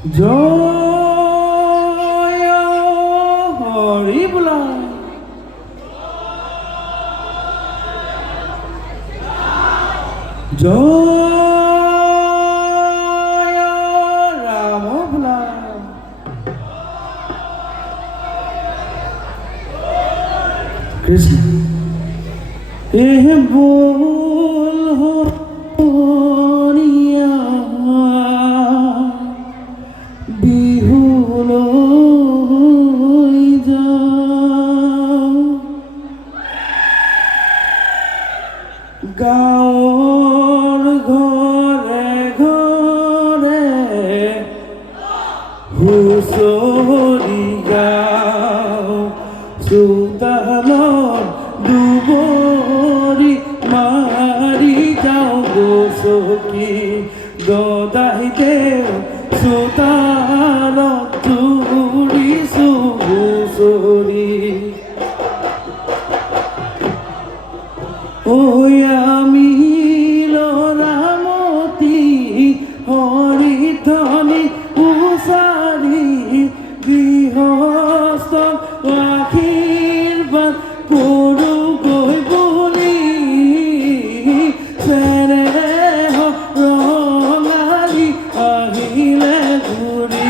জয় হৰি বোলা জয় ৰাম বোলা কৃষ্ণ এ বল হৰিয়া বিহুলৈ যাওঁ গাঁৱৰ ঘৰে ঘৰে হুঁচৰি গাওঁ চোতালত দুবৰি মাৰি যাওঁ গছকি গদাই দেও চোতালত তুলিছোঁ হুঁচৰি ঐ আমি লৰামতি হৰিধনী উচাৰি গৃহস্থ আশীৰ্বাদ কৰোঁগৈ বুলি চেৰে ৰঙালী আহিলে ঘূৰি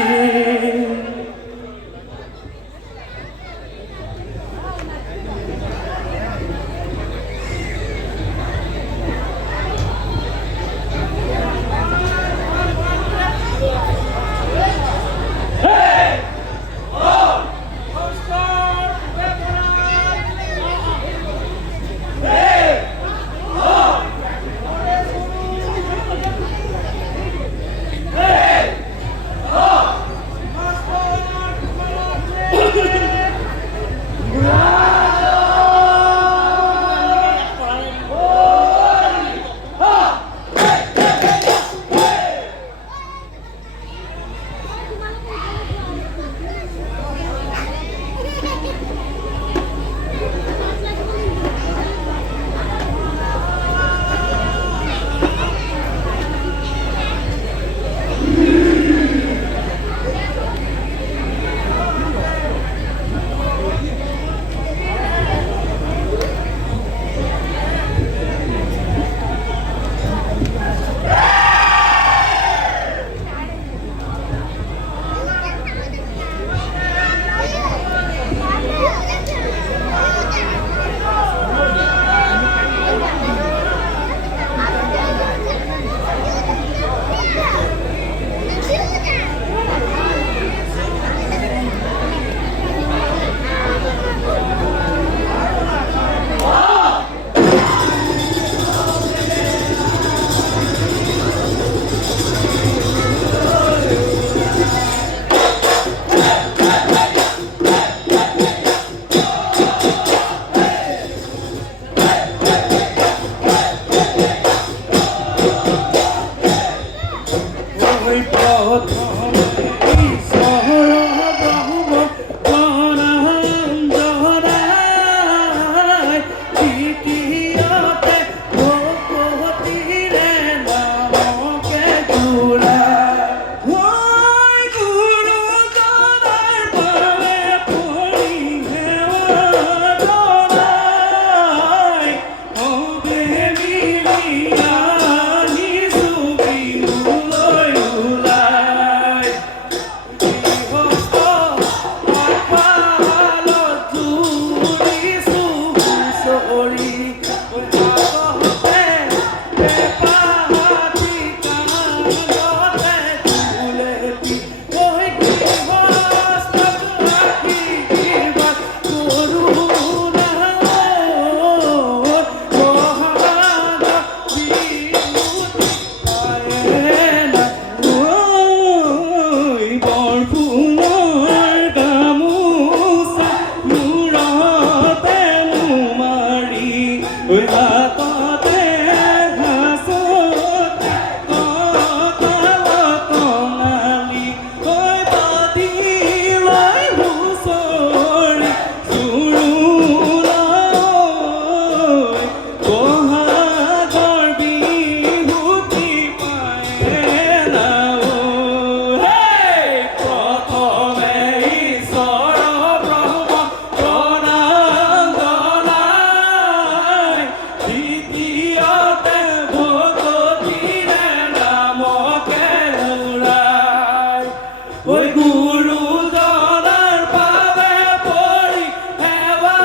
ওই গুৰুজনাৰ বাবে পৰি সেৱা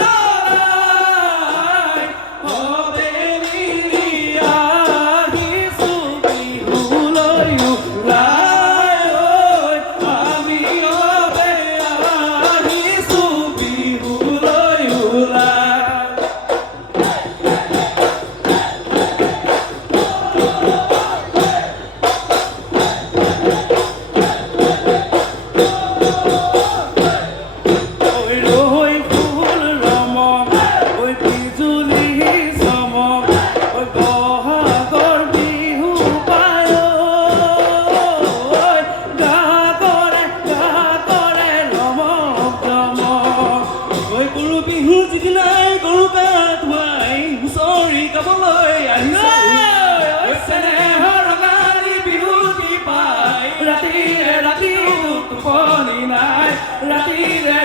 জনাই সবে মিলি আহিছোঁ বিহুলৈ ওলাই আমি সবে আহিছোঁ বিহুলৈ ওলাই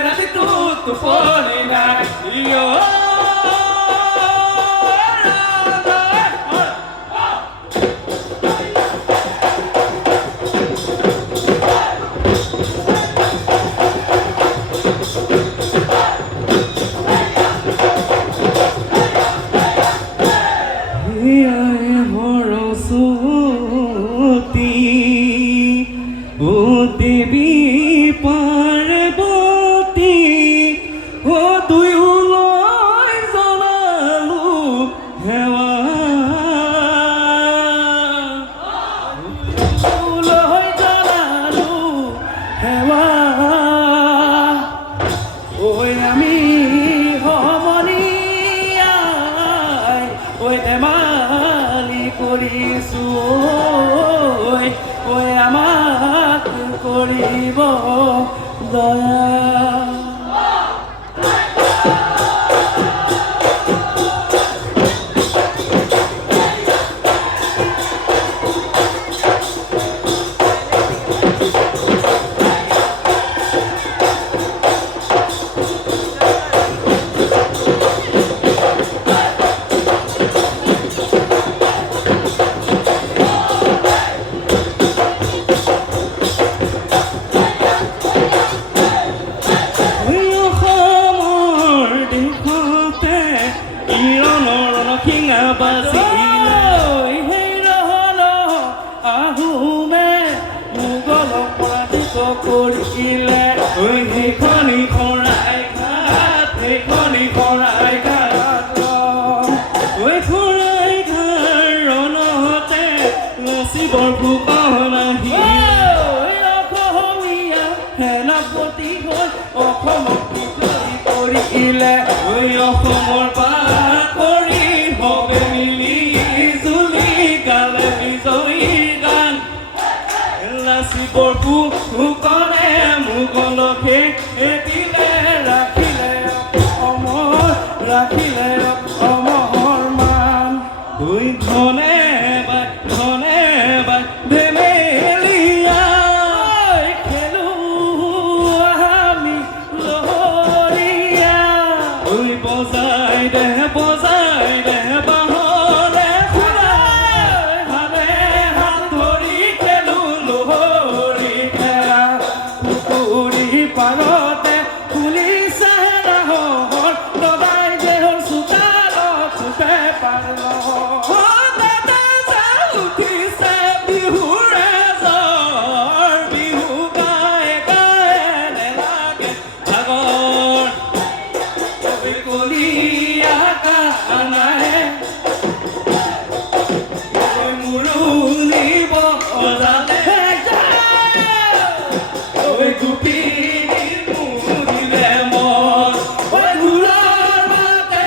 ৰাতিটো টোপনি নাই সৰস্বতী ও দেৱী পাৰ্বতী ও দুয়োলৈ জনালো সেৱা দুয়োলৈ জনালো সেৱা ঐ আমি সমনীয়াই ঐ ধেমালি কৰিছোঁ ঐ আমাক কৰিব দয়া কৰিলে সেইখনি খৰাই ঘাট সেইখনি খৰাই ঘাট খৰাই ঘাট ৰণতে নাচিবৰ ফুকন আহিল অসমীয়া সেনাপতি হৈ অসমক বিজয়ী কৰিলে অসমৰ পাকৰি সবে মিলি জুলি গালে বিজয়ীৰ গান নাচিবৰ ফুকনে মোগলকে দিলে ৰাখিলে অমৰ মান দুই ধনে বাই ধেমেলিয়া খেলো আমি লহৰীয়া বজাই দে বাহনে হাতে হাত ধৰি খেলো লহৰী খেলা পুখুৰী পাৰতে পুলিচে নাহৰ দবাই যে হ'ল চোতালত চুপে পাৰ উঠিছে বিহুৰে জ্বৰ বিহু গায়ে গায়ে নেলাগে ভাগৰ কলিয়া কানাই মুৰুলি বজালে গোপিনী মুৰিলে মন ঘূৰাৰ মাতে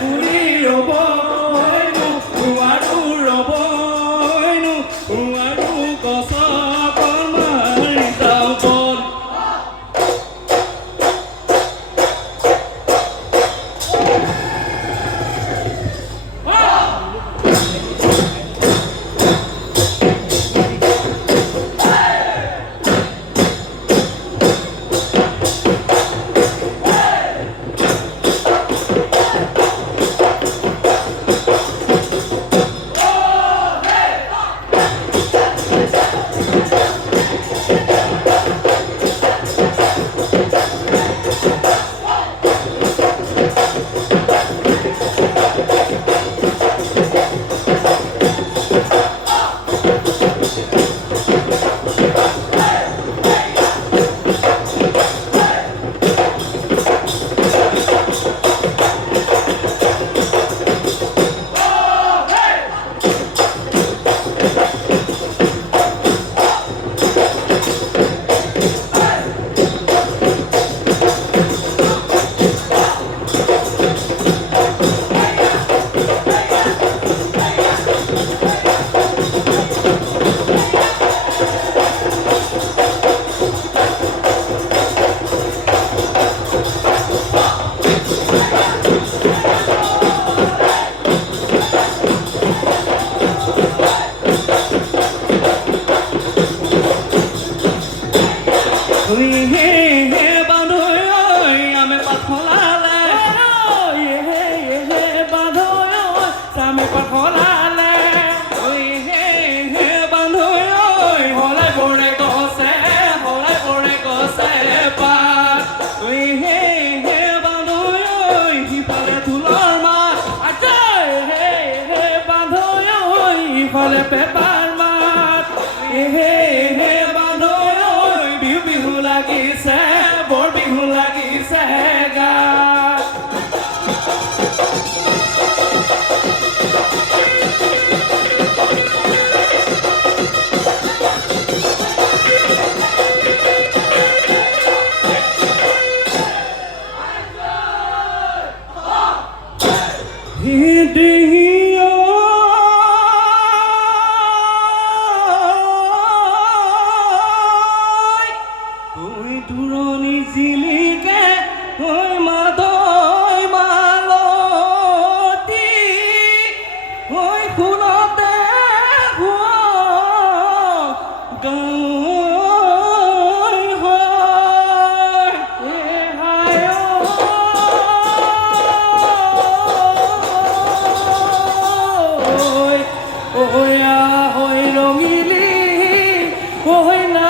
ঘূৰি ৰ'ব আৰু গছক মাৰি যাওঁ বন লাগিছে বৰ বিহু লাগিছে গাত দূৰণি জিলিকে ঐ মাধৈ মালতী ঐ শুনতে ৰঙিলি ঐ না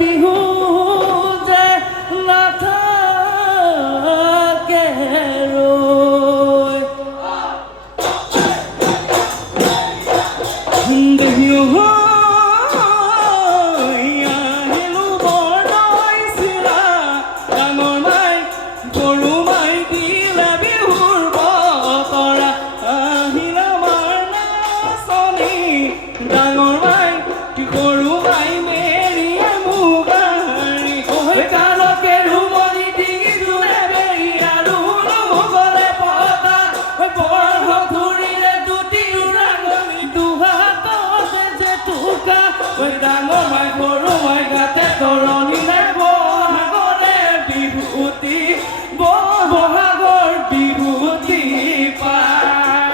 বিহু যে নাথাকে বিহু আহিলো বৰদৈ চিৰা ডাঙৰ মাই গৰু মাই দিলে বিহুৰ বতৰা আহিল আমাৰ নাচনী ডাঙৰ মাই গৰু মাই মেৰিয়ে মুগাৰী কালকে ৰুমনি ডিঙি জোৰে বেৰি আৰু গলে পতা বৰ ধুৰিলে দুটি ৰাঙনি দুহাততে যে টুকা ডাঙৰ মাই গৰু মাই গাতে তৰণি নে বহাগৰে বিভূতি বহাগৰ বিভূতি পায়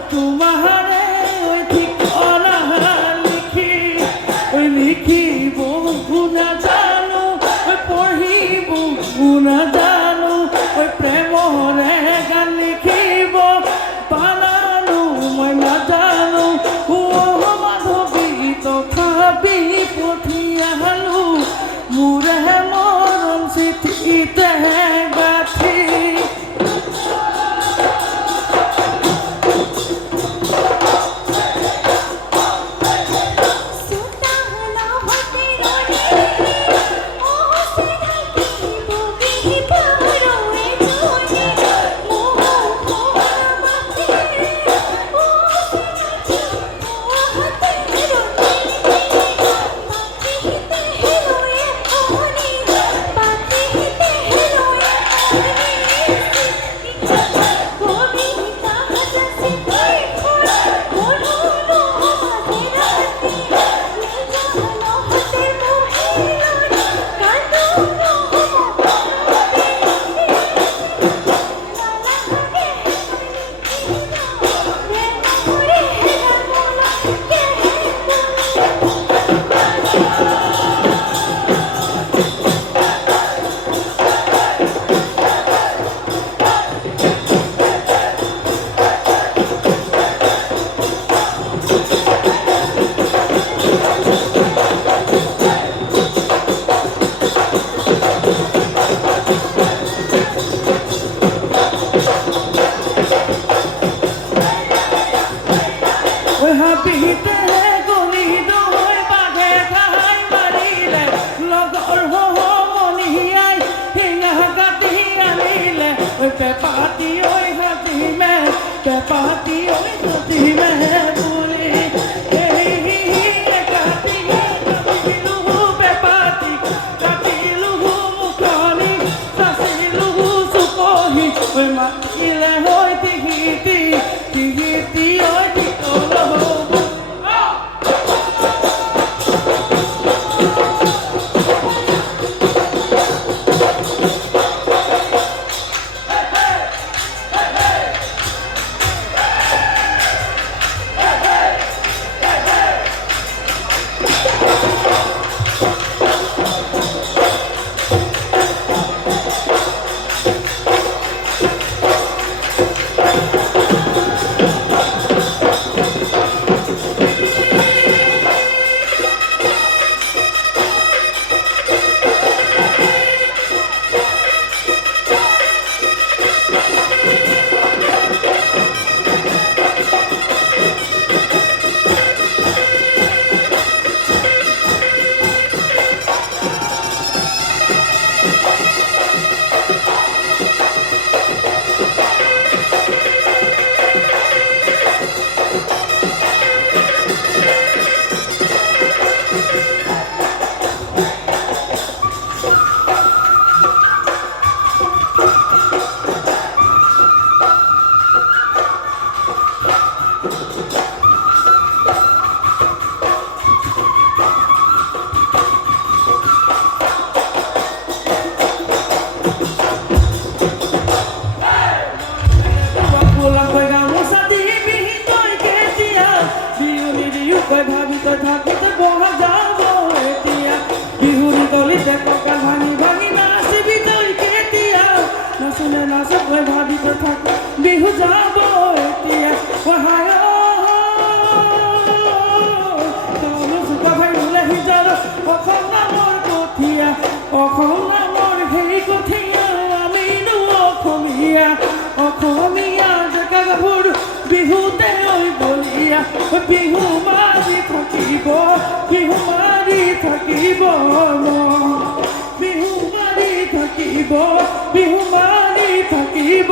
तुम्हारे ठीक लिखिब गुना जानो पढ़िब गुना जानो प्रेमरे गान लिखिब बानानो मैं ना जानो माधवी तथापि पठियालु मोरे मरम चिठिते गाथि বিহিতে গলি দৈ বাঘে খাই মাৰিলে লগৰ মনিয়াই শিঙা কাটি আনিলে ঐ পেপাতি ঐ হাতী মে পেপাতি ঐ হাতী মে বুলি কাটিলো পেপাতি কাটিলো মুখনি চাচিলো চুপহি ঐ মাতিলে হৈ টিহিতি টিহিতি ঐ টিকল থাকিতে বহা যাব এতিয়া বিহুৰ গলিতে কঁকাল ভাঙি ভাঙি নাচিবি তই কেতিয়া নাচনে নাচকৈ ভাবিতে থাক বিহু যাব এতিয়া হায় চুকা ভাই বোলে সিজাৰ অসম নামৰ কঠীয়া অসম নামৰ সেই কঠীয়া আমিনো অসমীয়া অসমীয়া ডেকা গাভৰু বিহুতে ঐ বলিয়া বিহু মাৰি থাকিব বিহু মাৰি থাকিব বিহু মাৰি থাকিব বিহু মাৰি থাকিব